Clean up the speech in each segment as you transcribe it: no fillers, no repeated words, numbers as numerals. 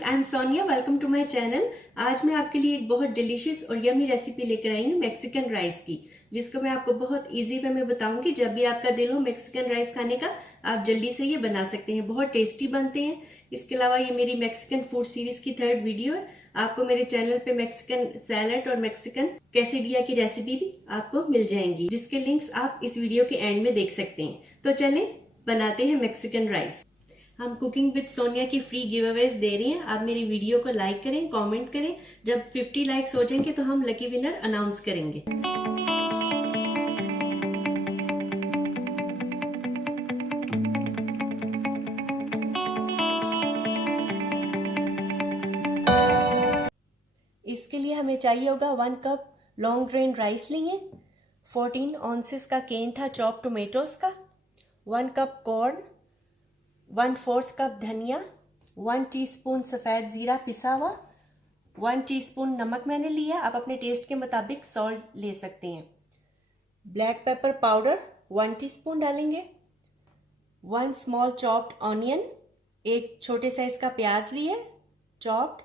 Guys, I am Sonia. Welcome to my channel. आज मैं आपके लिए एक बहुत डिलीशियस और यमी रेसिपी लेकर आई हूँ मैक्सिकन राइस की, जिसको मैं आपको बहुत इजी वे में बताऊंगी। जब भी आपका दिल हो मैक्सिकन राइस खाने का, आप जल्दी से ये बना सकते हैं। बहुत टेस्टी बनते हैं। इसके अलावा ये मेरी मैक्सिकन फूड सीरीज की 3rd वीडियो है। आपको मेरे चैनल पे मैक्सिकन सैलेड और मैक्सिकन कैसेडिया की रेसिपी भी आपको मिल जाएंगी, जिसके लिंक्स आप इस वीडियो के एंड में देख सकते हैं। तो चलें बनाते हैं मैक्सिकन राइस। हम कुकिंग विद सोनिया की फ्री गिव अवेज दे रहे हैं। आप मेरी वीडियो को लाइक करें, कमेंट करें। जब 50 लाइक्स हो जाएंगे तो हम लकी विनर अनाउंस करेंगे। इसके लिए हमें चाहिए होगा 1 कप लॉन्ग ग्रेन राइस लेंगे, 14 ऑन्सेस का केन था चॉप टोमेटोज का, 1 कप कॉर्न, 1/4 कप धनिया, 1 टीस्पून सफ़ेद ज़ीरा पिसा हुआ, 1 टीस्पून नमक मैंने लिया। आप अपने टेस्ट के मुताबिक सॉल्ट ले सकते हैं। ब्लैक पेपर पाउडर 1 टीस्पून डालेंगे, 1 स्मॉल चॉप्ड ऑनियन, एक छोटे साइज का प्याज लिए चॉप्ड,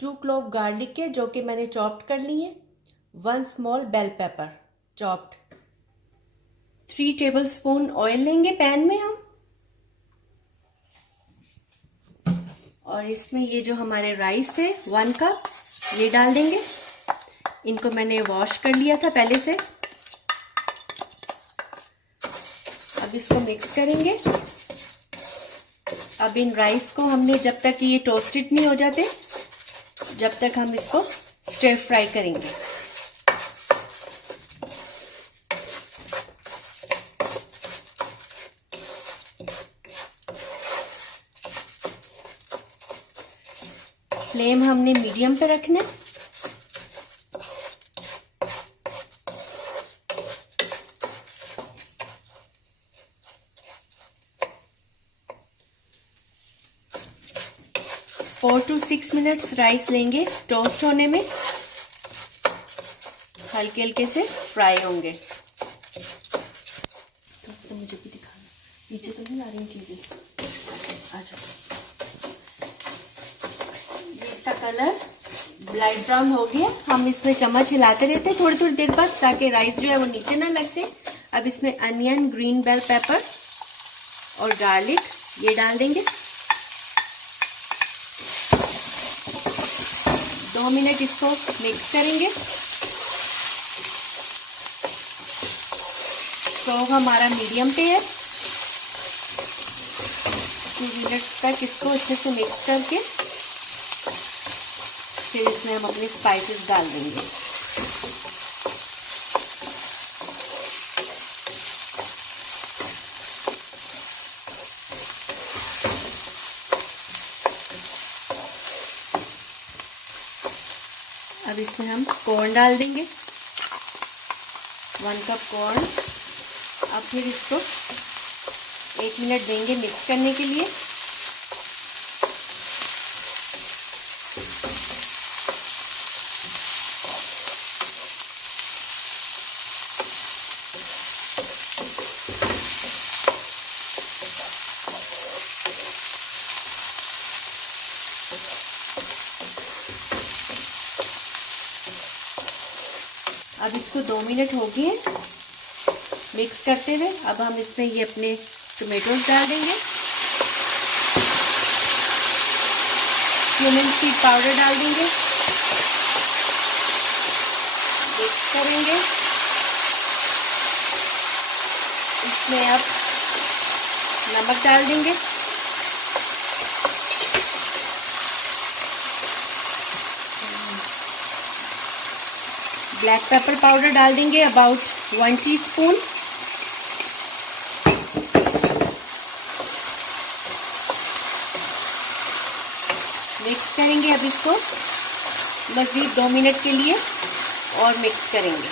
2 क्लोव गार्लिक के जो कि मैंने चॉप्ड कर लिए, 1 small bell pepper chopped. 3 tablespoon oil लेंगे पैन में हम, और इसमें ये जो हमारे राइस थे 1 कप ये डाल देंगे। इनको मैंने वॉश कर लिया था पहले से। अब इसको मिक्स करेंगे। अब इन राइस को हमने जब तक ये टोस्टेड नहीं हो जाते, जब तक हम इसको स्टर फ्राई करेंगे। फ्लेम हमने मीडियम पे रखना है। फोर टू 6 मिनट्स राइस लेंगे टोस्ट होने में, हल्के हल्के से फ्राई होंगे। तो मुझे भी दिखाना, नीचे तो नहीं आ रही चीजें। आ जाओ। इसका कलर लाइट ब्राउन हो गया। हम इसमें चम्मच हिलाते रहते हैं थोड़ी थोड़ी देर बाद, ताकि राइस जो है वो नीचे ना लग जाए। अब इसमें अनियन, ग्रीन बेल पेपर और गार्लिक ये डाल देंगे। 2 मिनट इसको मिक्स करेंगे। स्टोव हमारा मीडियम पे है। 2 मिनट तक इसको अच्छे से मिक्स करके फिर इसमें हम अपने स्पाइसेस डाल देंगे। अब इसमें हम कॉर्न डाल देंगे, 1 कप कॉर्न। अब फिर इसको 1 मिनट देंगे मिक्स करने के लिए। अब इसको 2 मिनट हो गए मिक्स करते हुए। अब हम इसमें ये अपने टोमेटोज डाल देंगे, क्यूमिन सीड पाउडर डाल देंगे, मिक्स करेंगे। इसमें अब नमक डाल देंगे, ब्लैक पेपर पाउडर डाल देंगे अबाउट 1 टीस्पून, मिक्स करेंगे। अब इसको मज़ीद 2 मिनट के लिए और मिक्स करेंगे।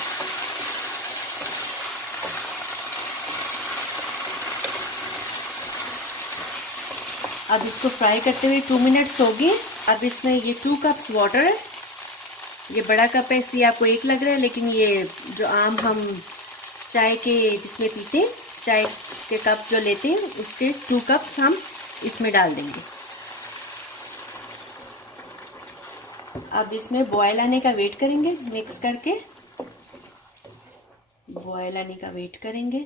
अब इसको फ्राई करते हुए 2 मिनट्स हो गए। अब इसमें ये 2 कप्स वाटर है। ये बड़ा कप है इसलिए आपको 1 लग रहा है, लेकिन ये जो आम हम चाय के जिसमें पीते हैं, चाय के कप जो लेते हैं उसके 2 कप्स हम इसमें डाल देंगे। अब इसमें बॉयल आने का वेट करेंगे, मिक्स करके बॉयल आने का वेट करेंगे।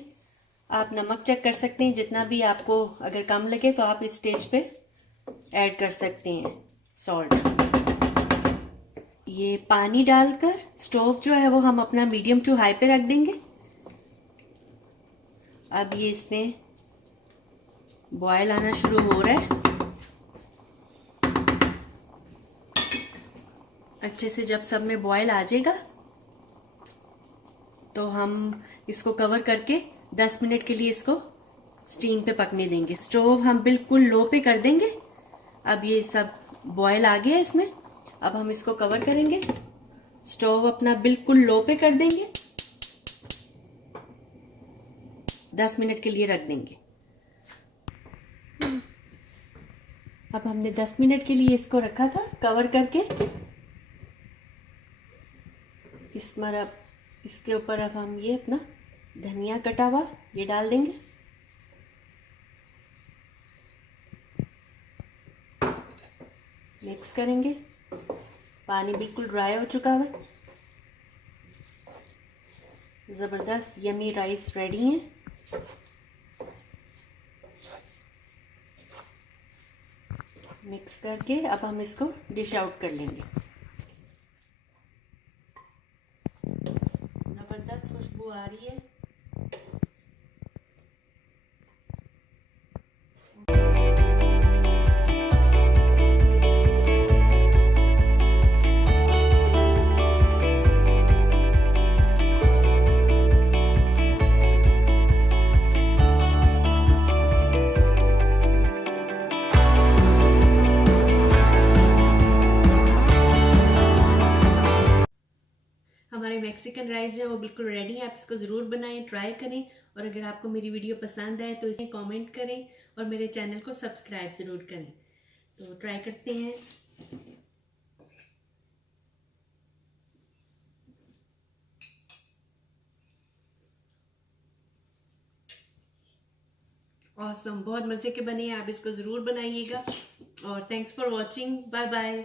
आप नमक चेक कर सकते हैं, जितना भी आपको अगर कम लगे तो आप इस स्टेज पे ऐड कर सकते हैं सॉल्ट। ये पानी डालकर स्टोव जो है वो हम अपना मीडियम टू हाई पे रख देंगे। अब ये इसमें बॉयल आना शुरू हो रहा है। अच्छे से जब सब में बॉयल आ जाएगा तो हम इसको कवर करके 10 मिनट के लिए इसको स्टीम पे पकने देंगे। स्टोव हम बिल्कुल लो पे कर देंगे। अब ये सब बॉयल आ गया इसमें। अब हम इसको कवर करेंगे, स्टोव अपना बिल्कुल लो पे कर देंगे, 10 मिनट के लिए रख देंगे। अब हमने 10 मिनट के लिए इसको रखा था कवर करके। इसके ऊपर अब हम ये अपना धनिया कटा हुआ ये डाल देंगे। मिक्स करेंगे। पानी बिल्कुल ड्राई हो चुका है। ज़बरदस्त यमी राइस रेडी है। मिक्स करके अब हम इसको डिश आउट कर लेंगे। ज़बरदस्त खुशबू आ रही है। हमारे मैक्सिकन राइस जो है वो बिल्कुल रेडी है। आप इसको ज़रूर बनाएं, ट्राई करें। और अगर आपको मेरी वीडियो पसंद आए तो इसे कमेंट करें और मेरे चैनल को सब्सक्राइब ज़रूर करें। तो ट्राई करते हैं। ऑसम, बहुत मज़े के बने हैं। आप इसको ज़रूर बनाइएगा। और thanks for watching. Bye bye.